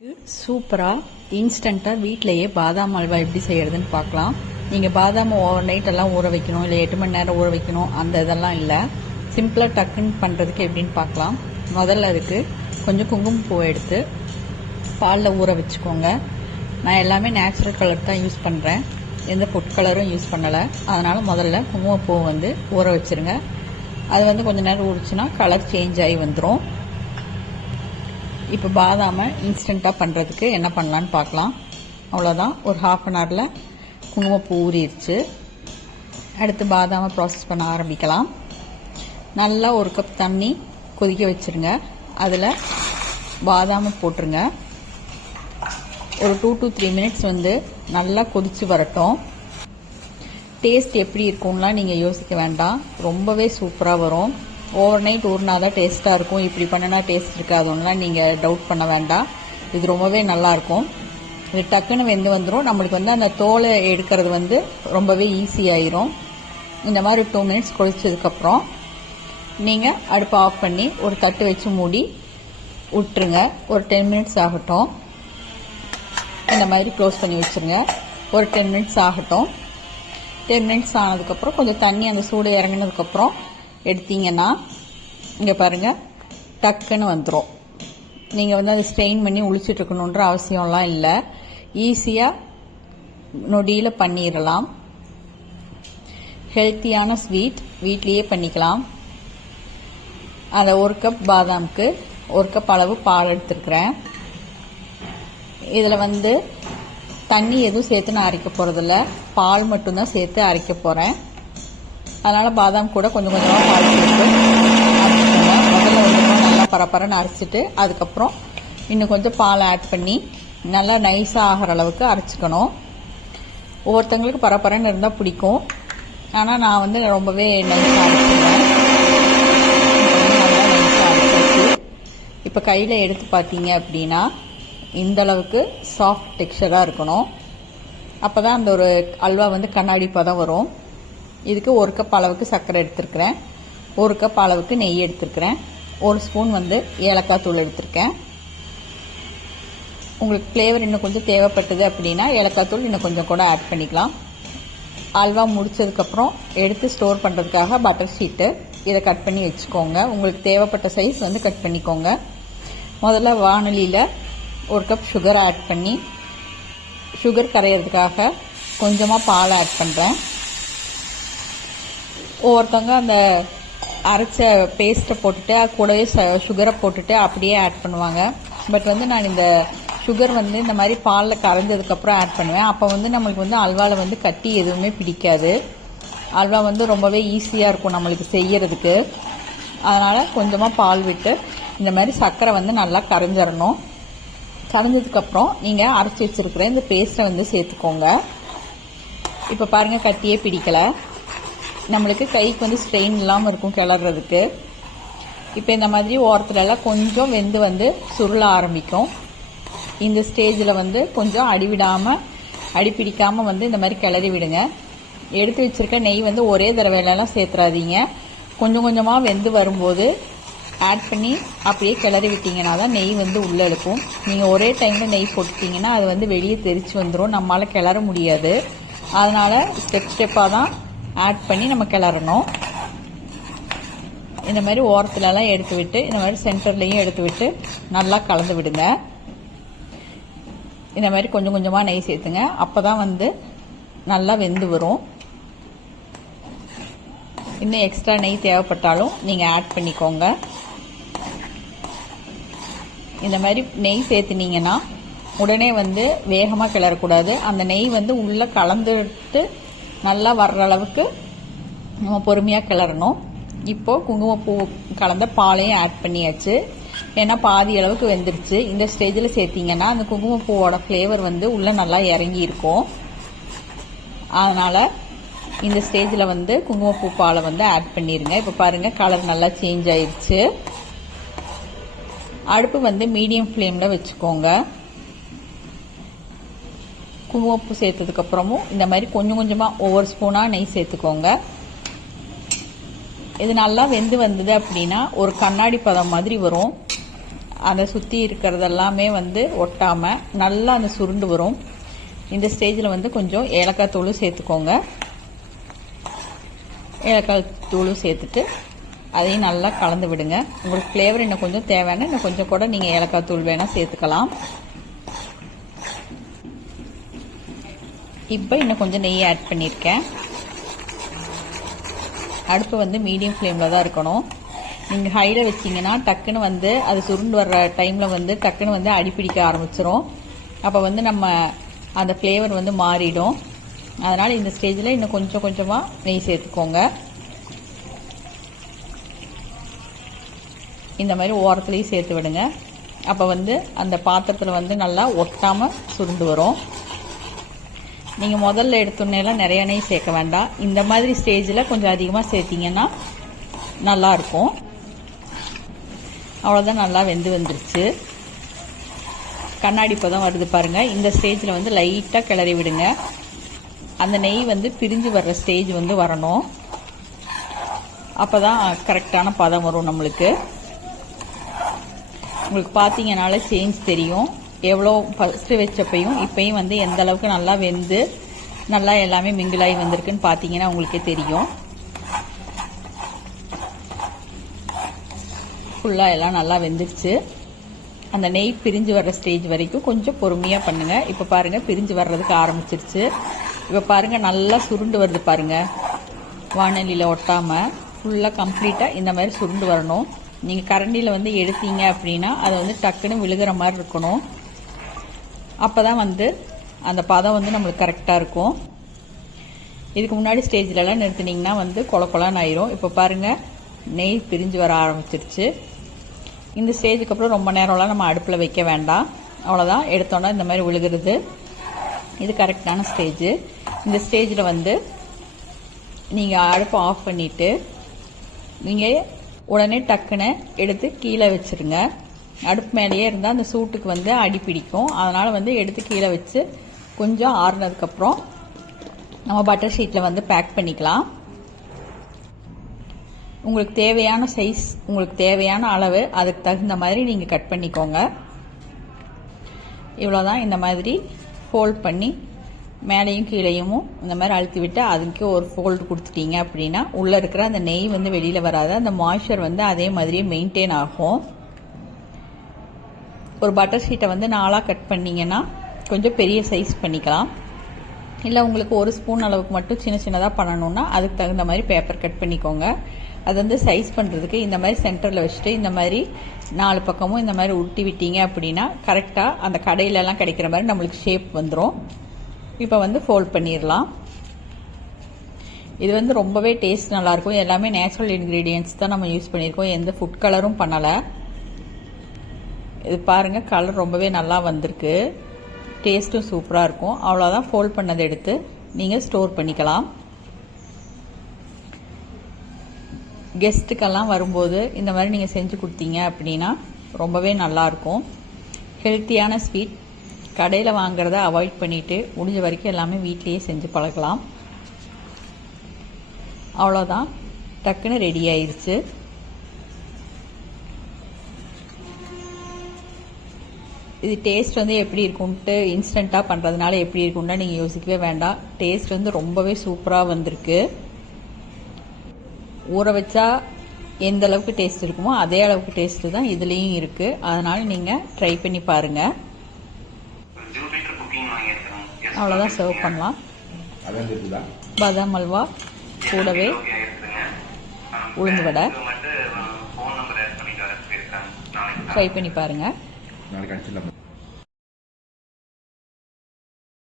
சூப்பராக இன்ஸ்டண்ட்டாக வீட்டிலையே பாதாம் அல்வா எப்படி செய்யறதுன்னு பார்க்கலாம் நீங்கள் பாதாம் ஓவர் நைட் எல்லாம் ஊற வைக்கணும் இல்லை எட்டு மணி நேரம் ஊற வைக்கணும் அந்த இதெல்லாம் இல்லை. சிம்பிளாக டக்குன்னு பண்ணுறதுக்கு எப்படின்னு பார்க்கலாம் முதல்ல அதுக்கு கொஞ்சம் குங்குமப்பூ எடுத்து பாலில் ஊற வச்சுக்கோங்க. நான் எல்லாமே நேச்சுரல் கலர் தான் யூஸ் பண்ணுறேன் எந்த ஃபுட் கலரும் யூஸ் பண்ணலை. அதனால் முதல்ல குங்குமப்பூ வந்து ஊற வச்சுருங்க. அது வந்து கொஞ்ச நேரம் ஊறிச்சுன்னா கலர் சேஞ்ச் ஆகி வந்துடும் இப்போ பாதாமை இன்ஸ்டண்ட்டாக பண்ணுறதுக்கு என்ன பண்ணலான்னு பார்க்கலாம் அவ்வளோதான் ஒரு ஹாஃப் அன் ஹவரில் குங்குமப்பூ ஊறிடுச்சு. அடுத்து பாதாமை ப்ராசஸ் பண்ண ஆரம்பிக்கலாம். நல்லா ஒரு கப் தண்ணி கொதிக்க வச்சுருங்க. அதில் பாதாமை போட்டுருங்க. ஒரு டூ டு த்ரீ மினிட்ஸ் வந்து நல்லா கொதித்து வரட்டும். டேஸ்ட் எப்படி இருக்கும்லாம் நீங்கள் யோசிக்க வேண்டாம். ரொம்பவே சூப்பராக வரும். ஓவர் நைட் ஊறினா தான் டேஸ்ட்டாக இருக்கும். இப்படி பண்ணினா டேஸ்ட் இருக்காதுன்னெலாம் நீங்கள் டவுட் பண்ண வேண்டாம். இது ரொம்பவே நல்லாயிருக்கும் இது டக்குன்னு வெந்து வந்துடும் நம்மளுக்கு வந்து அந்த தோலை எடுக்கிறது வந்து ரொம்பவே ஈஸியாயிரும் இந்த மாதிரி டூ மினிட்ஸ் கொதிச்சதுக்கப்புறம் நீங்கள் அடுப்பை ஆஃப் பண்ணி ஒரு தட்டு வச்சு மூடி விட்டுருங்க. ஒரு டென் மினிட்ஸ் ஆகட்டும். இந்த மாதிரி க்ளோஸ் பண்ணி வச்சுருங்க. ஒரு டென் மினிட்ஸ் ஆகட்டும். டென் மினிட்ஸ் ஆனதுக்கப்புறம் கொஞ்சம் தண்ணி அந்த சூடு இறங்கினதுக்கப்புறம் எடுத்தீங்கன்னா இங்கே பாருங்கள் டக்குன்னு வந்துடும் நீங்கள் வந்து அதை ஸ்ட்ரெயின் பண்ணி உளிச்சிட்டு இருக்கணுன்ற அவசியம்லாம் இல்லை. ஈஸியாக நொடியில் பண்ணிடலாம் ஹெல்த்தியான ஸ்வீட் வீட்லேயே பண்ணிக்கலாம். அதை ஒரு கப் பாதாமுக்கு ஒரு கப் அளவு பால் எடுத்துருக்குறேன். இதில் வந்து தண்ணி எதுவும் சேர்த்து நான் அரைக்க போகிறதில்ல பால் மட்டும்தான் சேர்த்து அரைக்க போகிறேன் அதனால் பாதாம் கூட கொஞ்சம் கொஞ்சமாக பால் சேர்த்து முதல்ல ஒரு நல்லா பரப்பரன்னு அரைச்சிட்டு அதுக்கப்புறம் இன்னும் கொஞ்சம் பால் ஆட் பண்ணி நல்லா நைஸாக ஆகிற அளவுக்கு அரைச்சிக்கணும். ஒவ்வொருத்தங்களுக்கு பரப்பரன்னு இருந்தால் பிடிக்கும். ஆனால் நான் வந்து ரொம்பவே நைஸாக அரைச்சிடுவேன் நல்லா நைஸாக அரைச்சாச்சு. இப்போ கையில் எடுத்து பார்த்தீங்க அப்படின்னா இந்தளவுக்கு சாஃப்ட் டெக்ஸ்சராக இருக்கணும். அப்போ தான் அந்த ஒரு அல்வா வந்து கண்ணாடி பதம் வரும். இதுக்கு ஒரு கப் அளவுக்கு சர்க்கரை எடுத்திருக்கிறேன். ஒரு கப் அளவுக்கு நெய் எடுத்திருக்கிறேன். ஒரு ஸ்பூன் வந்து ஏலக்காய் தூள் எடுத்திருக்கேன். உங்களுக்கு ஃப்ளேவர் இன்னும் கொஞ்சம் தேவைப்பட்டது அப்படின்னா ஏலக்காய் தூள் இன்னும் கொஞ்சம் கூட ஆட் பண்ணிக்கலாம். அல்வா முடித்ததுக்கப்புறம் எடுத்து ஸ்டோர் பண்ணுறதுக்காக பட்டர் ஷீட்டு இதை கட் பண்ணி வச்சுக்கோங்க. உங்களுக்கு தேவைப்பட்ட சைஸ் வந்து கட் பண்ணிக்கோங்க. முதல்ல வானொலியில் ஒரு கப் சுகர் ஆட் பண்ணி சுகர் கரையிறதுக்காக கொஞ்சமாக பால் ஆட் பண்ணுறேன் ஒவ்வொருத்தவங்க அந்த அரைச்ச பேஸ்ட்டை போட்டுட்டு அது கூடவே சுகரை போட்டுட்டு அப்படியே ஆட் பண்ணுவாங்க. பட் வந்து நான் இந்த சுகர் வந்து இந்த மாதிரி பாலில் கரைஞ்சதுக்கப்புறம் ஆட் பண்ணுவேன். அப்போ வந்து நம்மளுக்கு வந்து அல்வாவில் வந்து கட்டி எதுவுமே பிடிக்காது. அல்வா வந்து ரொம்பவே ஈஸியாக இருக்கும் நம்மளுக்கு செய்யறதுக்கு. அதனால் கொஞ்சமாக பால் விட்டு இந்த மாதிரி சர்க்கரை வந்து நல்லா கரைஞ்சிடணும் கரைஞ்சதுக்கப்புறம் நீங்கள் அரைச்சி வச்சுருக்கிற இந்த பேஸ்ட்டை வந்து சேர்த்துக்கோங்க. இப்போ பாருங்கள் கட்டியே பிடிக்கலை. நம்மளுக்கு கைக்கு வந்து ஸ்ட்ரெயின் இல்லாமல் இருக்கும் கிளறதுக்கு. இப்போ இந்த மாதிரி ஓரத்துலலாம் கொஞ்சம் வெந்து வந்து சுருள ஆரம்பிக்கும். இந்த ஸ்டேஜில் வந்து கொஞ்சம் அடிவிடாமல் அடி பிடிக்காமல் வந்து இந்த மாதிரி கிளறி விடுங்க. எடுத்து வச்சிருக்க நெய் வந்து ஒரே தடவையிலலாம் சேர்த்துறாதீங்க. கொஞ்சம் கொஞ்சமாக வெந்து வரும்போது ஆட் பண்ணி அப்படியே கிளறி விட்டிங்கன்னா தான் நெய் வந்து உள்ளே இருக்கும் நீங்கள் ஒரே டைமில் நெய் போட்டுட்டிங்கன்னா அது வந்து வெளியே தெரிச்சு வந்துடும் நம்மளால் கிளற முடியாது. அதனால் ஸ்டெப் ஸ்டெப்பாக தான் ஆட் பண்ணி நம்ம கிளறணும். இந்த மாதிரி ஓரத்துலலாம் எடுத்து விட்டு இந்த மாதிரி சென்டர்லேயும் எடுத்து விட்டு நல்லா கலந்து விடுங்க. இந்த மாதிரி கொஞ்சம் கொஞ்சமாக நெய் சேர்த்துங்க. அப்போ தான் வந்து நல்லா வெந்து வரும். இன்னும் எக்ஸ்ட்ரா நெய் தேவைப்பட்டாலும் நீங்கள் ஆட் பண்ணிக்கோங்க. இந்த மாதிரி நெய் சேர்த்துனீங்கன்னா உடனே வந்து வேகமாக கிளறக்கூடாது. அந்த நெய் வந்து உள்ளே கலந்துட்டு நல்லா வர்ற அளவுக்கு நம்ம பொறுமையாக கிளறணும். இப்போது குங்குமப்பூ கலந்த பாலையும் ஆட் பண்ணியாச்சு. ஏன்னா பாதி அளவுக்கு வெந்துருச்சு. இந்த ஸ்டேஜில் சேர்த்திங்கன்னா அந்த குங்குமப்பூவோட ஃப்ளேவர் வந்து உள்ளே நல்லா இறங்கி இருக்கும். அதனால் இந்த ஸ்டேஜில் வந்து குங்குமப்பூ பாலை வந்து ஆட் பண்ணிடுங்க இப்போ பாருங்கள் கலர் நல்லா சேஞ்ச் ஆயிடுச்சு அடுப்பு வந்து மீடியம் ஃப்ளேமில் வச்சுக்கோங்க. குங்குமப்பூ சேர்த்ததுக்கப்புறமும் இந்த மாதிரி கொஞ்சம் கொஞ்சமாக ஒவ்வொரு ஸ்பூனாக நெய் சேர்த்துக்கோங்க. இது நல்லா வெந்து வந்தது அப்படின்னா ஒரு கண்ணாடி பதம் மாதிரி வரும். அதை சுற்றி இருக்கிறதெல்லாமே வந்து ஒட்டாமல் நல்லா அந்த சுருண்டு வரும். இந்த ஸ்டேஜில் வந்து கொஞ்சம் ஏலக்காய் தூளும் சேர்த்துக்கோங்க. ஏலக்காய் தூளும் சேர்த்துட்டு அதையும் நல்லா கலந்து விடுங்க. உங்களுக்கு ஃப்ளேவர் இன்னும் கொஞ்சம் தேவைன்னா இன்னும் கொஞ்சம் கூட நீங்கள் ஏலக்காய் தூள் வேணால் சேர்த்துக்கலாம். இப்போ இன்னும் கொஞ்சம் நெய் ஆட் பண்ணியிருக்கேன் அடுப்பு வந்து மீடியம் ஃப்ளேமில் தான் இருக்கணும். நீங்கள் ஹையில் வச்சிங்கன்னா டக்குன்னு வந்து அது சுருண்டு வர்ற டைமில் வந்து டக்குன்னு வந்து அடிப்பிடிக்க ஆரம்பிச்சிரும். அப்போ வந்து நம்ம அந்த ஃப்ளேவர் வந்து மாறிடும். அதனால் இந்த ஸ்டேஜில் இன்னும் கொஞ்சம் கொஞ்சமாக நெய் சேர்த்துக்கோங்க. இந்த மாதிரி ஓரத்துலேயும் சேர்த்து விடுங்க. அப்போ வந்து அந்த பாத்திரத்தில் வந்து நல்லா ஒட்டாமல் சுருண்டு வரும். நீங்கள் முதல்ல எடுத்துடனேலாம் நிறைய நெய் சேர்க்க வேண்டாம். இந்த மாதிரி ஸ்டேஜில் கொஞ்சம் அதிகமாக சேர்த்திங்கன்னா நல்லாயிருக்கும் அவ்வளோதான் நல்லா வெந்து வந்துருச்சு. கண்ணாடி பதம் வருது பாருங்கள் இந்த ஸ்டேஜில் வந்து லைட்டாக கிளறி விடுங்க. அந்த நெய் வந்து பிரிஞ்சு வர்ற ஸ்டேஜ் வந்து வரணும். அப்போ தான் கரெக்டான பதம் வரும் நம்மளுக்கு. உங்களுக்கு பார்த்தீங்கனால சேஞ்ச் தெரியும். எவ்வளோ ஃபஸ்ட்டு வச்சப்பையும் இப்பையும் வந்து எந்த அளவுக்கு நல்லா வெந்து நல்லா எல்லாமே மிங்கிளாகி வந்திருக்குன்னு பார்த்தீங்கன்னா உங்களுக்கே தெரியும். ஃபுல்லாக எல்லாம் நல்லா வெந்துருச்சு. அந்த நெய் பிரிஞ்சு வர்ற ஸ்டேஜ் வரைக்கும் கொஞ்சம் பொறுமையாக பண்ணுங்கள் இப்போ பாருங்கள் பிரிஞ்சு வர்றதுக்கு ஆரம்பிச்சிருச்சு. இப்போ பாருங்கள் நல்லா சுருண்டு வருது பாருங்கள் வானொலியில் ஒட்டாமல் ஃபுல்லாக கம்ப்ளீட்டாக இந்த மாதிரி சுருண்டு வரணும். நீங்கள் கரண்டியில் வந்து எடுத்தீங்க அப்படின்னா அதை வந்து டக்குன்னு விழுகிற மாதிரி இருக்கணும். அப்போ தான் வந்து அந்த பதம் வந்து நம்மளுக்கு கரெக்டாக இருக்கும். இதுக்கு முன்னாடி ஸ்டேஜ்லலாம் நிறுத்தினீங்கன்னா வந்து கொல கொலன்னு ஆயிரும். இப்போ பாருங்கள் நெய் பிரிஞ்சு வர ஆரம்பிச்சிருச்சு. இந்த ஸ்டேஜுக்கு அப்புறம் ரொம்ப நேரம்லாம் நம்ம அடுப்பில் வைக்க வேண்டாம். அவ்வளோதான் எடுத்தோன்னா இந்த மாதிரி விழுகிறது. இது கரெக்டான ஸ்டேஜு இந்த ஸ்டேஜில் வந்து நீங்கள் அடுப்பை ஆஃப் பண்ணிவிட்டு நீங்கள் உடனே டக்குன்னு எடுத்து கீழே வச்சுருங்க. அடுப்பு மேலேயே இருந்தால் அந்த சூட்டுக்கு வந்து அடி பிடிக்கும். அதனால் வந்து எடுத்து கீழே வச்சு கொஞ்சம் ஆறுனதுக்கப்புறம் நம்ம பட்டர் ஷீட்டில் வந்து பேக் பண்ணிக்கலாம். உங்களுக்கு தேவையான சைஸ் உங்களுக்கு தேவையான அளவு அதுக்கு தகுந்த மாதிரி நீங்கள் கட் பண்ணிக்கோங்க. இவ்வளோதான் இந்த மாதிரி ஃபோல்ட் பண்ணி மேலேயும் கீழேயும் இந்த மாதிரி அழுத்தி விட்டு அதுக்கு ஒரு ஃபோல்டு கொடுத்துட்டீங்க அப்படின்னா உள்ளே இருக்கிற அந்த நெய் வந்து வெளியில் வராது. அந்த மாய்ஸ்சர் வந்து அதே மாதிரியே மெயின்டைன் ஆகும். ஒரு பட்டர் ஷீட்டை வந்து நாலாக கட் பண்ணிங்கன்னா கொஞ்சம் பெரிய சைஸ் பண்ணிக்கலாம். இல்லை உங்களுக்கு ஒரு ஸ்பூன் அளவுக்கு மட்டும் சின்ன சின்னதாக பண்ணணுன்னா அதுக்கு தகுந்த மாதிரி பேப்பர் கட் பண்ணிக்கோங்க. அது வந்து சைஸ் பண்ணுறதுக்கு இந்த மாதிரி சென்டரில் வச்சுட்டு இந்த மாதிரி நாலு பக்கமும் இந்த மாதிரி உருட்டி விட்டீங்க அப்படின்னா கரெக்டாக அந்த கடையிலலாம் கிடைக்கிற மாதிரி நம்மளுக்கு ஷேப் வந்துடும் இப்போ வந்து ஃபோல்ட் பண்ணிடலாம். இது வந்து ரொம்பவே டேஸ்ட் நல்லாயிருக்கும் எல்லாமே நேச்சுரல் இன்க்ரீடியன்ட்ஸ் தான் நம்ம யூஸ் பண்ணியிருக்கோம். எந்த ஃபுட் கலரும் பண்ணலை. இது பாருங்கள் கலர் ரொம்பவே நல்லா வந்திருக்கு. டேஸ்ட்டும் சூப்பராக இருக்கும். அவ்வளோதான் ஃபோல்ட் பண்ணதை எடுத்து நீங்கள் ஸ்டோர் பண்ணிக்கலாம். கெஸ்ட்டுக்கெல்லாம் வரும்போது இந்த மாதிரி நீங்கள் செஞ்சு கொடுத்தீங்க அப்படின்னா ரொம்பவே நல்லாயிருக்கும் ஹெல்த்தியான ஸ்வீட் கடையில் வாங்குறத அவாய்ட் பண்ணிவிட்டு முடிஞ்ச வரைக்கும் எல்லாமே வீட்லேயே செஞ்சு பழகலாம். அவ்வளோதான் டக்குன்னு ரெடி ஆயிடுச்சு இது டேஸ்ட் வந்து எப்படி இருக்கும்ட்டு இன்ஸ்டண்ட்டாக பண்ணுறதுனால எப்படி இருக்கும்னா நீங்கள் யோசிக்கவே வேண்டாம். டேஸ்ட் வந்து ரொம்பவே சூப்பராக வந்திருக்கு. ஊற வச்சா எந்த அளவுக்கு டேஸ்ட் இருக்குமோ அதே அளவுக்கு டேஸ்ட்டு தான் இதுலேயும் இருக்குது அதனால் நீங்கள் ட்ரை பண்ணி பாருங்கள் அவ்வளோதான் சர்வ் பண்ணலாம். பாதாம் அல்வா கூடவே உளுந்து வடை. ட்ரை பண்ணி பாருங்கள் നാളെ കാണിച്ചില്ല